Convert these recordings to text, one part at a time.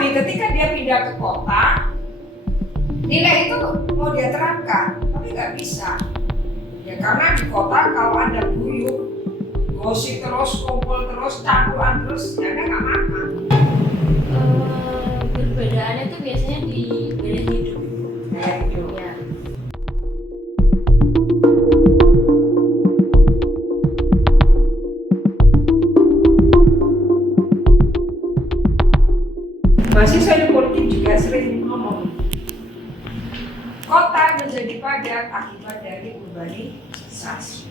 Tapi ketika dia pindah ke kota, nilai itu mau dia terapkan, tapi nggak bisa. Ya karena di kota kalau ada guyup, gosip terus, kumpul terus, campuran terus, ya Anda nggak makan. Perbedaannya itu biasanya di gaya hidup. Gaya hidup. Ya. Mahasiswa di politik juga sering ngomong, kota menjadi padat akibat dari urbanisasi.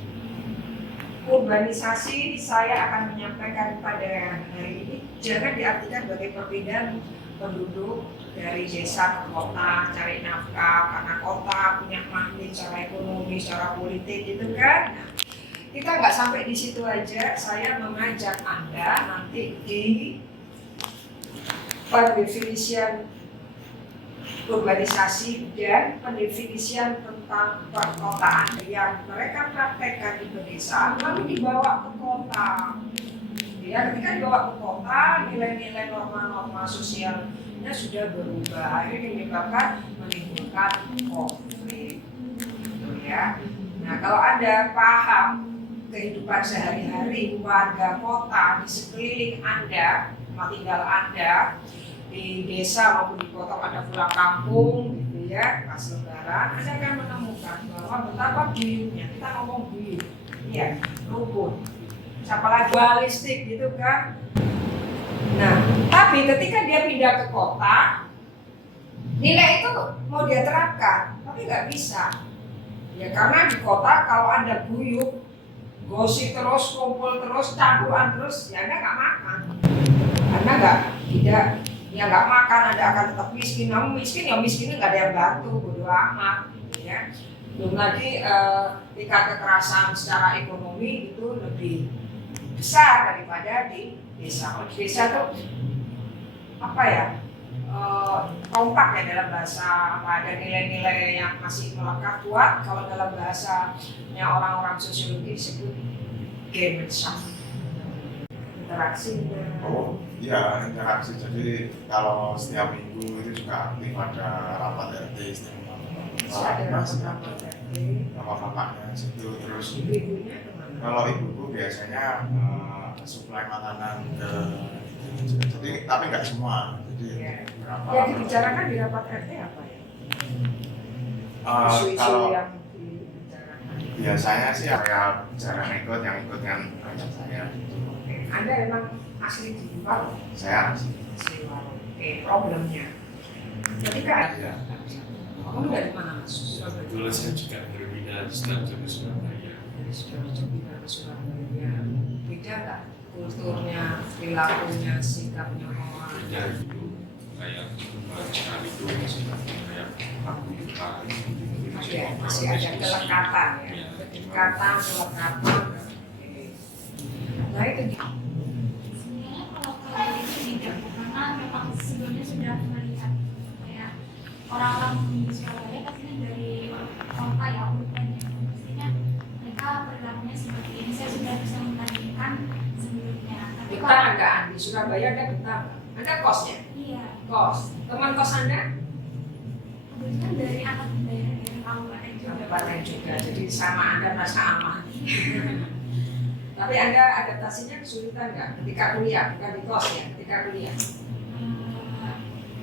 Urbanisasi saya akan menyampaikan pada hari ini jangan diartikan sebagai perpindahan penduduk dari desa ke kota cari nafkah karena kota punya magnet secara ekonomi, secara politik gitu kan. Kita nggak sampai di situ aja. Saya mengajak Anda nanti di pendefinisian urbanisasi dan pendefinisian tentang perkotaan yang mereka praktekkan di pedesaan lalu dibawa ke kota. Ya, ketika dibawa ke kota, nilai-nilai norma-norma sosialnya sudah berubah, akhirnya menyebabkan menimbulkan konflik. Gitu ya. Nah, kalau Anda paham kehidupan sehari-hari warga kota di sekeliling Anda, tempat tinggal Anda, di desa maupun di kota ada pulang kampung gitu ya, pas lebaran Anda akan menemukan bahwa betapa guyupnya, kita ngomong guyup, ya, rukun, apalagi dualistik gitu kan. Nah, tapi ketika dia pindah ke kota, nilai itu mau dia terapkan, tapi nggak bisa. Ya karena di kota kalau Anda guyup, gosip terus, kumpul terus, campuran terus, ya Anda nggak makan. Anda ya nggak makan, Anda akan tetap miskin. Namun miskin, ya miskinnya nggak ada yang bantu, bodo amat, gitu ya. Belum lagi tingkat kekerasan secara ekonomi itu lebih besar daripada di desa. Kalau di desa tuh apa ya, kompak ya dalam bahasa, ada nilai-nilai yang masih melekat kuat. Kalau dalam bahasanya orang-orang sosiologi disebut Gemeinschaft. Interaksinya. Oh iya, interaksi. Jadi kalau setiap minggu itu juga aktif ada rapat RT istimewa. Bapak-bapaknya situ terus. Ibu-ibunya kemana? Kalau ibuku biasanya suplai makanan ke itu. Jadi tapi nggak semua. Jadi berapa? Yang dibicarakan di rapat RT apa ya? Isu-isu kalau yang dibicarakan. biasanya sih saya jarang ikut, yang ikut kan ayah saya gitu. Anda emang asli di Warung? Saya Asli Warung. Problemnya. Ketika ya. kamu dari mana Mas? Surabaya. Kebetulan saya juga berpindah setelah ke Surabaya. Sudah pindah ke Surabaya. Beda nggak kulturnya, perilakunya, sikapnya orang? Beda dulu kayak sekali itu masih kayak paguyuban. Masih ada kelekatan ya, kedekatan, kelekatan. Nah itu Sebenarnya kalau itu tidak, karena memang sebelumnya sudah melihat kayak orang-orang di Surabaya pastinya dari kota ya, urban ya, pastinya mereka perilakunya seperti ini. Saya sudah bisa membandingkan sebelumnya. Tapi betah nggak di Surabaya ada betah? Ada kosnya? iya, Kos. Teman kos Anda? kebetulan dari anak daerah kabupaten juga. Kabupaten juga. Jadi sama Anda merasa aman. Tapi Anda adaptasinya kesulitan nggak ketika kuliah? Bukan di kos ya, ketika kuliah.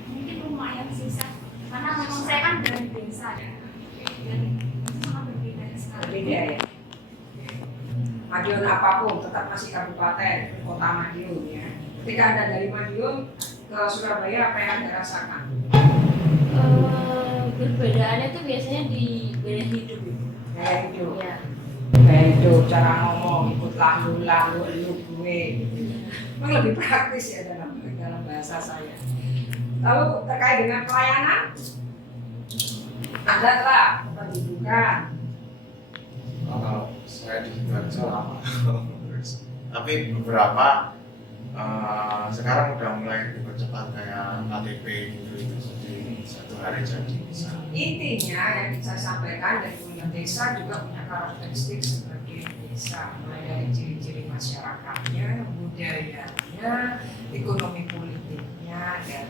Mungkin lumayan susah karena memang saya kan dari desa ya, dan itu sangat berbeda sekali. Berbeda ya. Madiun apapun tetap masih kabupaten, kota Madiun ya. Ketika Anda dari Madiun ke Surabaya, apa yang Anda rasakan? Perbedaannya itu biasanya di gaya hidup. Gaya hidup. Ya. Gaya hidup, cara ngomong, ikut lalu lu gue. Memang lebih praktis ya dalam bahasa saya. Lalu terkait dengan pelayanan, ada lah pendidikan. Kalau saya di Sidoarjo lama. Tapi beberapa sekarang udah mulai dipercepat kayak KTP gitu, jadi satu hari jadi bisa. Intinya yang saya sampaikan dari punya desa juga punya karakteristik sebagai desa, mulai dari ciri-ciri masyarakatnya, budayanya, ekonomi politiknya, dan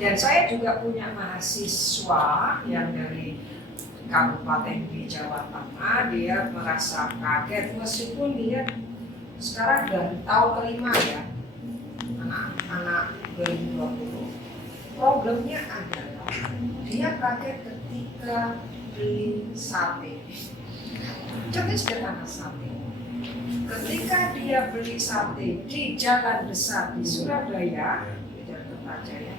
Dan saya juga punya mahasiswa yang dari kabupaten di Jawa Tengah, dia merasa kaget meskipun dia sekarang sudah tahun kelima ya, anak 2020. Problemnya adalah dia kaget ketika beli sate. Contohnya sederhana sate. Ketika dia beli sate di Jalan Besar di Surabaya, di Jalan Kertajaya,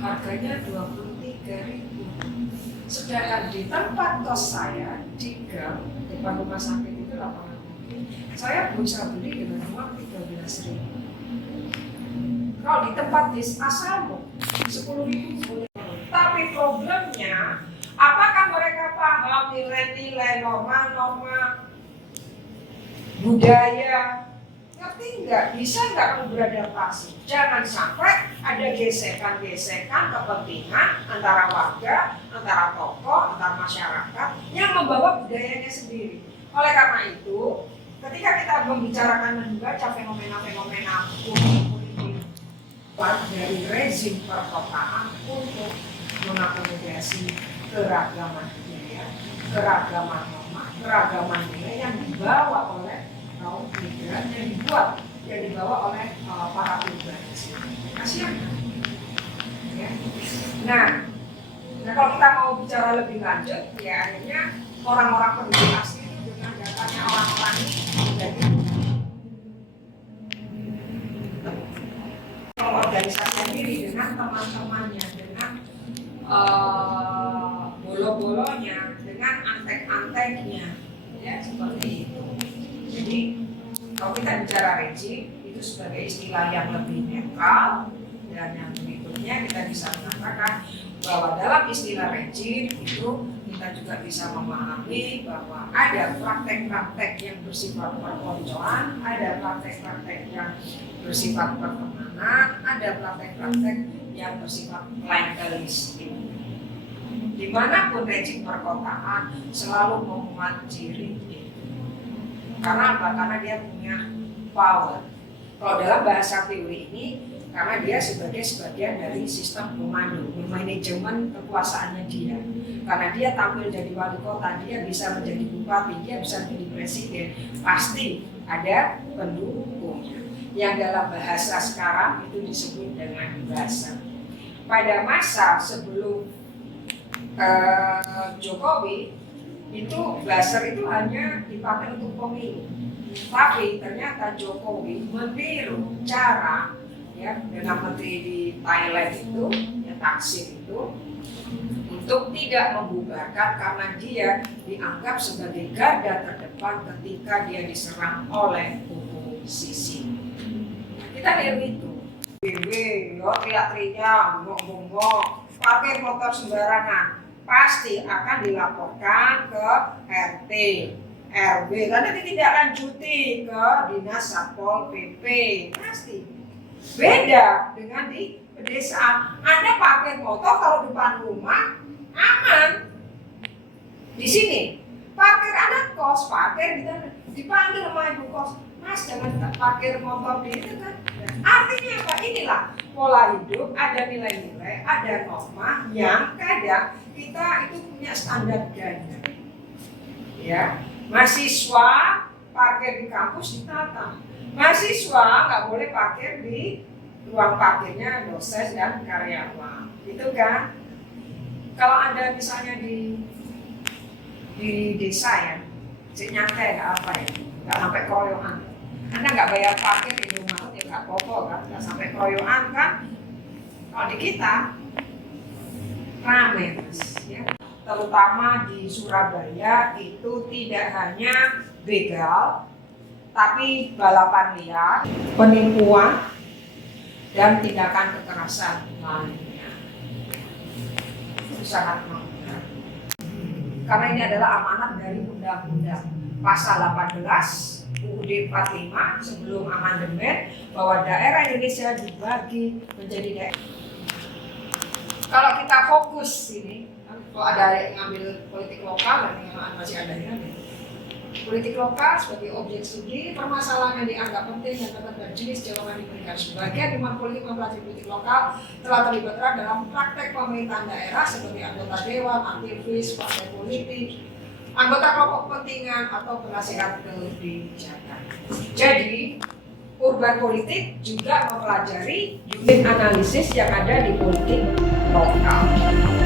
harganya 23.000. Sedangkan di tempat kos saya di Gang depan rumah sakit itu lapangan hoki, saya bisa beli dengan uang 13.000. Kalau di tempat asalmu 10.000 boleh. Tapi problemnya, apakah mereka paham nilai-nilai, norma-norma budaya? Ngerti nggak? Bisa nggak kamu beradaptasi? Jangan sampai ada gesekan-gesekan kepentingan antara warga, antara tokoh, antara masyarakat yang membawa budayanya sendiri. Oleh karena itu, ketika kita membicarakan dan membaca fenomena-fenomena politik dari rezim perkotaan untuk mengakomodasi keragaman budaya, keragaman norma, keragaman nilai yang dibawa oleh kaum migran yang dibawa oleh para urbanis. Kasihan. Ya. Nah, kalau kita mau bicara lebih lanjut, ya akhirnya orang-orang penduduk asli itu dengan datanya orang-orang ini menjadi organisasi diri dengan teman-temannya, dengan bolo-bolonya, dengan antek-anteknya, ya seperti itu. Jadi kalau kita bicara rezim itu sebagai istilah yang lebih netral, dan yang berikutnya kita bisa mengatakan bahwa dalam istilah rezim itu kita juga bisa memahami bahwa ada praktek-praktek yang bersifat perkoncoan, ada praktek-praktek yang bersifat pertemanan, ada praktek-praktek yang bersifat klientelistik. Dimanapun rezim perkotaan selalu memuat ciri itu. Karena apa? Karena dia punya power. Kalau dalam bahasa teori ini, karena dia sebagai sebagian dari sistem komando, manajemen kekuasaannya dia. Karena dia tampil jadi wali kota, dia bisa menjadi bupati, dia bisa menjadi presiden, pasti ada pendukungnya. Yang dalam bahasa sekarang itu disebut dengan buzzer. Pada masa sebelum Jokowi, itu buzzer itu hanya dipakai untuk pemilu. Tapi ternyata Jokowi meniru cara ya dengan menteri di Thailand itu, ya Thaksin itu, untuk tidak membubarkan karena dia dianggap sebagai garda terdepan ketika dia diserang oleh oposisi. Kita lihat itu, yo teriak-teriak, bengok-bengok, parkir motor sembarangan, pasti akan dilaporkan ke RT, RW, karena ditindaklanjuti ke Dinas Satpol PP, pasti. Beda dengan di pedesaan, Anda parkir motor kalau depan rumah aman. Di sini parkir Anda kos, parkir dipanggil sama ibu kos, Mas jangan parkir motor di itu kan. Artinya apa? Inilah pola hidup, ada nilai-nilai, ada norma yang kadang kita itu punya standar ganda. Ya, mahasiswa parkir di kampus ditata. Mahasiswa nggak boleh parkir di ruang parkirnya dosen dan karyawan. Itu kan. Kalau Anda misalnya di desa ya, nyantai nggak apa ya, nggak sampai keroyokan. Anda nggak bayar parkir di rumah ya nggak apa-apa kan, nggak sampai keroyokan kan. Kalau di kita rame mas, ya. Terutama di Surabaya itu tidak hanya begal, tapi balapan liar, penipuan, dan tindakan kekerasan lainnya. Itu sangat mengerikan. Karena ini adalah amanat dari Undang-Undang Pasal 18 UUD 45 sebelum amandemen bahwa daerah Indonesia dibagi menjadi daerah. Kalau kita fokus ini, kalau ada yang ngambil politik lokal dan yang masih ada yang politik lokal sebagai objek studi, permasalahan yang dianggap penting dan dapat berjenis jawaban diberikan. Sebagian ilmuwan politik mempelajari politik lokal telah terlibat erat dalam praktek pemerintahan daerah seperti anggota dewan, aktivis, partai politik, anggota kelompok kepentingan atau penasihat kebijakan. Jadi, urban politik juga mempelajari unit analisis yang ada di politik lokal.